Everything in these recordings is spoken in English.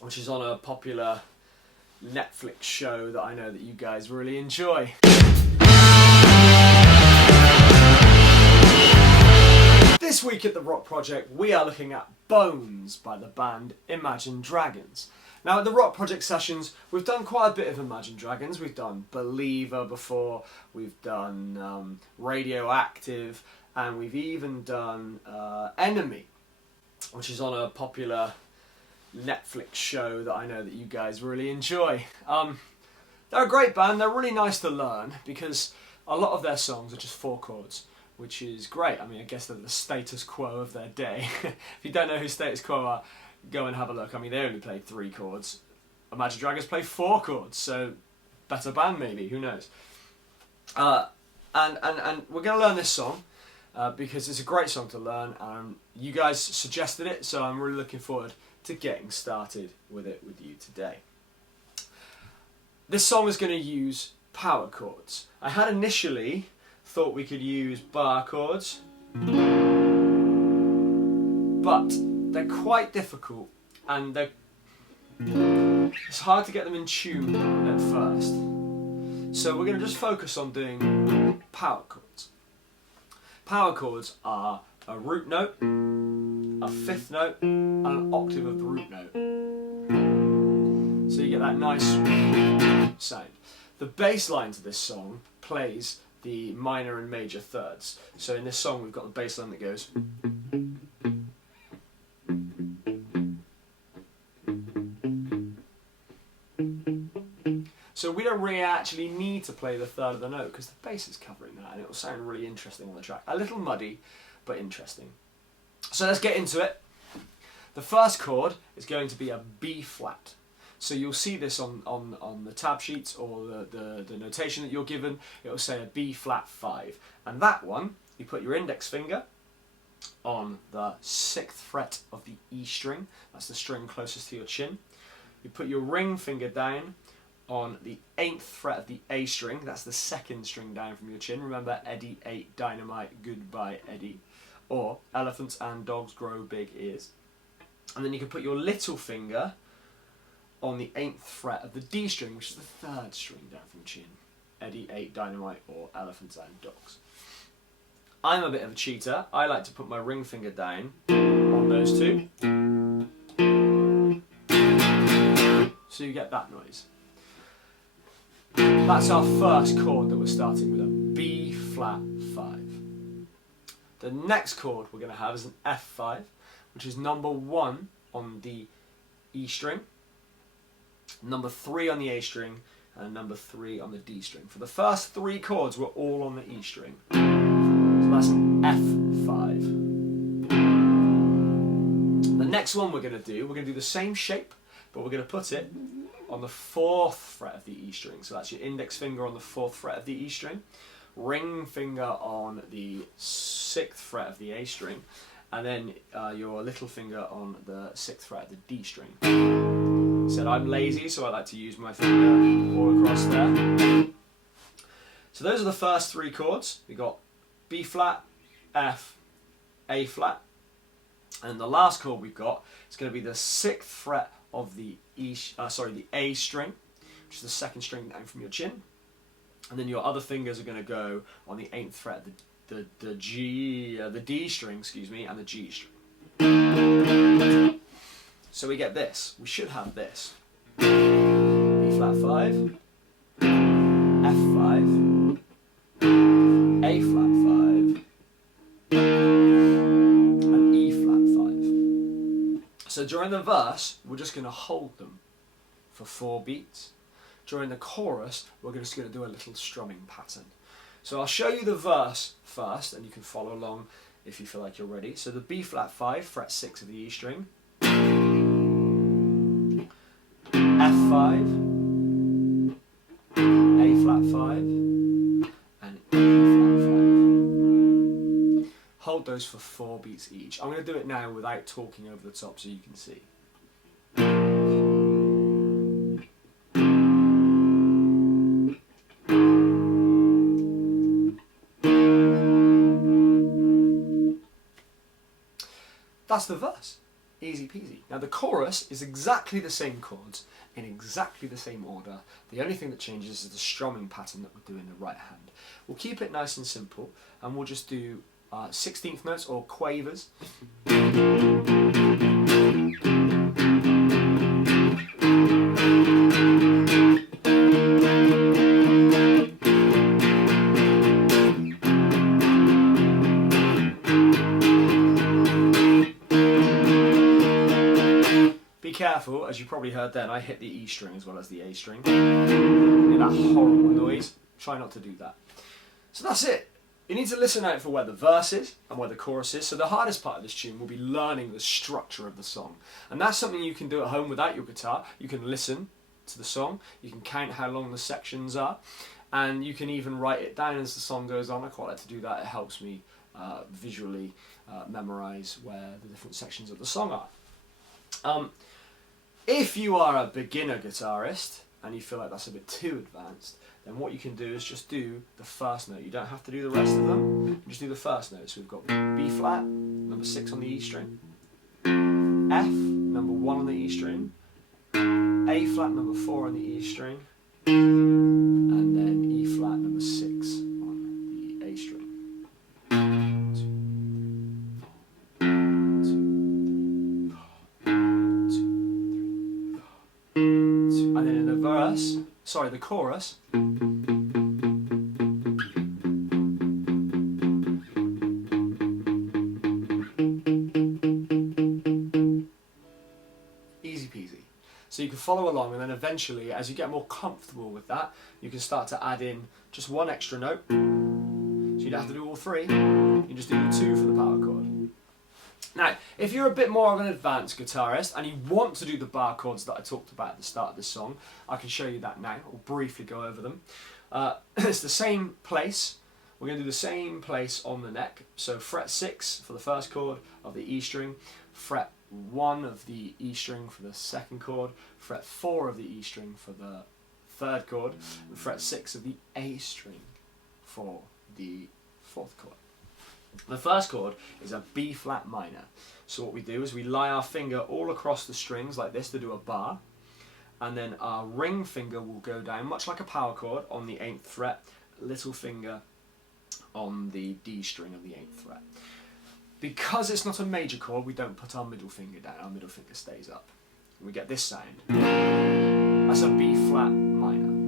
which is on a popular Netflix show that I know that you guys really enjoy. This week at The Rock Project, we are looking at Bones by the band Imagine Dragons. Now at the Rock Project sessions, we've done quite a bit of Imagine Dragons. We've done Believer before, we've done Radioactive, and we've even done Enemy, which is on a popular Netflix show that I know that you guys really enjoy. They're a great band. They're really nice to learn because a lot of their songs are just 4 chords, which is great. I mean, I guess they're the status quo of their day. If you don't know who Status Quo are, go and have a look. I mean, they only played 3 chords. Imagine Dragons play 4 chords, so better band maybe, who knows. And we're going to learn this song because it's a great song to learn, and you guys suggested it, so I'm really looking forward to getting started with it with you today. This song is going to use power chords. I had initially thought we could use bar chords, but they're quite difficult and it's hard to get them in tune at first. So we're going to just focus on doing power chords. Power chords are a root note, a 5th note, and an octave of the root note. So you get that nice sound. The bass line to this song plays the minor and major thirds. So in this song we've got the bass line that goes. So we don't really actually need to play the third of the note because the bass is covering that, and it will sound really interesting on the track. A little muddy, but interesting. So let's get into it. The first chord is going to be a B flat. So you'll see this on the tab sheets or the notation that you're given. It will say a B flat 5. And that one, you put your index finger on the 6th fret of the E string. That's the string closest to your chin. You put your ring finger down on the 8th fret of the A string. That's the 2nd string down from your chin. Remember, Eddie ate dynamite, goodbye Eddie. Or elephants and dogs grow big ears. And then you can put your little finger on the 8th fret of the D string, which is the 3rd string down from chin. Eddie ate dynamite or elephants and dogs. I'm a bit of a cheater. I like to put my ring finger down on those 2. So you get that noise. That's our first chord that we're starting with, a B flat 5. The next chord we're going to have is an F5, which is number 1 on the E string, number 3 on the A string, and number 3 on the D string. For the first 3 chords, we're all on the E string. So that's an F5. The next one we're going to do the same shape, but we're going to put it on the 4th fret of the E string. So that's your index finger on the 4th fret of the E string, ring finger on the 6th fret of the A string, and then your little finger on the 6th fret of the D string. Said I'm lazy, so I like to use my finger all across there. So those are the first 3 chords. We got B flat, F, A flat, and the last chord we've got is going to be the 6th fret of the the A string, which is the 2nd string down from your chin, and then your other fingers are going to go on the 8th fret, the D string, excuse me, and the G string. So we get this. We should have this: B flat 5, F5, A flat 5, and E flat 5. So during the verse, we're just going to hold them for 4 beats. During the chorus, we're just going to do a little strumming pattern. So I'll show you the verse first, and you can follow along if you feel like you're ready. So the B flat 5, fret 6 of the E string, F5, A flat 5, and E flat 5. Hold those for 4 beats each. I'm going to do it now without talking over the top so you can see. That's the verse. Easy peasy. Now the chorus is exactly the same chords in exactly the same order. The only thing that changes is the strumming pattern that we'll do in the right hand. We'll keep it nice and simple, and we'll just do 16th notes or quavers. Be careful, as you probably heard then, I hit the E string as well as the A string. That horrible noise. Try not to do that. So that's it. You need to listen out for where the verse is and where the chorus is. So the hardest part of this tune will be learning the structure of the song. And that's something you can do at home without your guitar. You can listen to the song, you can count how long the sections are, and you can even write it down as the song goes on. I quite like to do that. It helps me visually memorise where the different sections of the song are. If you are a beginner guitarist and you feel like that's a bit too advanced, then what you can do is just do the first note. You don't have to do the rest of them, you just do the first note. So we've got B flat, number 6 on the E string, F, number 1 on the E string, A flat, number 4 on the E string, and then E flat, number 6 on the A string. And then in the verse, sorry, the chorus, easy peasy. So you can follow along, and then eventually, as you get more comfortable with that, you can start to add in just one extra note. So you don't have to do all 3, you just do the 2 for the power chord. Now, if you're a bit more of an advanced guitarist and you want to do the bar chords that I talked about at the start of this song, I can show you that now. I'll briefly go over them. It's the same place. We're going to do the same place on the neck. So fret 6 for the first chord of the E string, fret 1 of the E string for the second chord, fret 4 of the E string for the third chord, and fret 6 of the A string for the fourth chord. The first chord is a B flat minor. So what we do is we lie our finger all across the strings like this to do a bar, and then our ring finger will go down much like a power chord on the 8th fret, little finger on the D string of the 8th fret. Because it's not a major chord, we don't put our middle finger down, our middle finger stays up. And we get this sound. That's a B flat minor.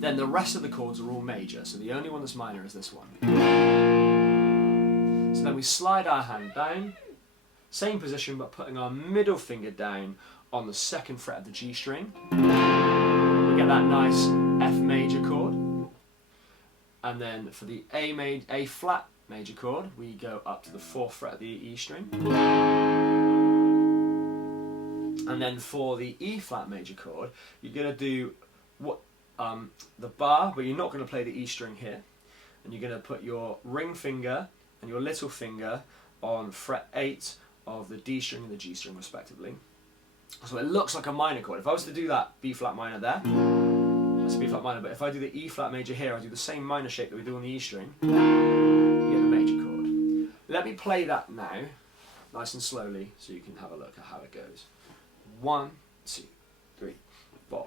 Then the rest of the chords are all major, so the only one that's minor is this one. So then we slide our hand down, same position but putting our middle finger down on the 2nd fret of the G string. We get that nice F major chord. And then for the A flat major chord, we go up to the 4th fret of the E string. And then for the E flat major chord, you're going to do what the bar, but you're not going to play the E string here. And you're going to put your ring finger and your little finger on fret 8 of the D string and the G string respectively. So it looks like a minor chord. If I was to do that B flat minor there, that's a B flat minor, but if I do the E flat major here, I do the same minor shape that we do on the E string, you get the major chord. Let me play that now, nice and slowly, so you can have a look at how it goes. 1, 2, 3, 4.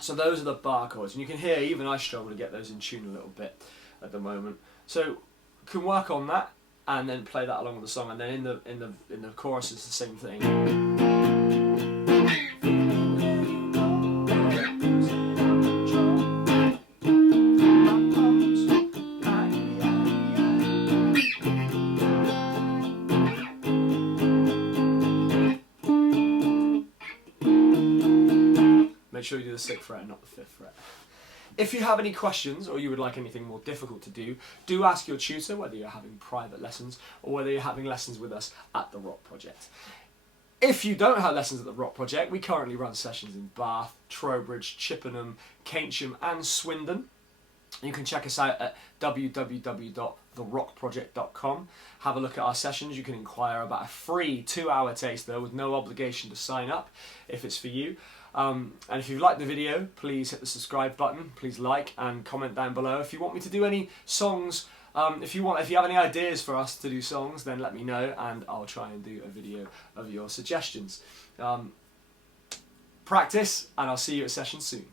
So those are the bar chords, and you can hear even I struggle to get those in tune a little bit at the moment. So can work on that and then play that along with the song, and then in the chorus it's the same thing. Make sure you do the 6th fret and not the 5th fret. If you have any questions or you would like anything more difficult to do ask your tutor, whether you're having private lessons or whether you're having lessons with us at The Rock Project. If you don't have lessons at the Rock Project, we currently run sessions in Bath, Trowbridge, Chippenham, Keynsham and Swindon. You can check us out at www.therockproject.com. Have a look at our sessions. You can inquire about a free 2-hour taster with no obligation to sign up if it's for you. And if you've liked the video, please hit the subscribe button. Please like and comment down below. If you want me to do any songs, if you have any ideas for us to do songs, then let me know and I'll try and do a video of your suggestions. Practice, and I'll see you at session soon.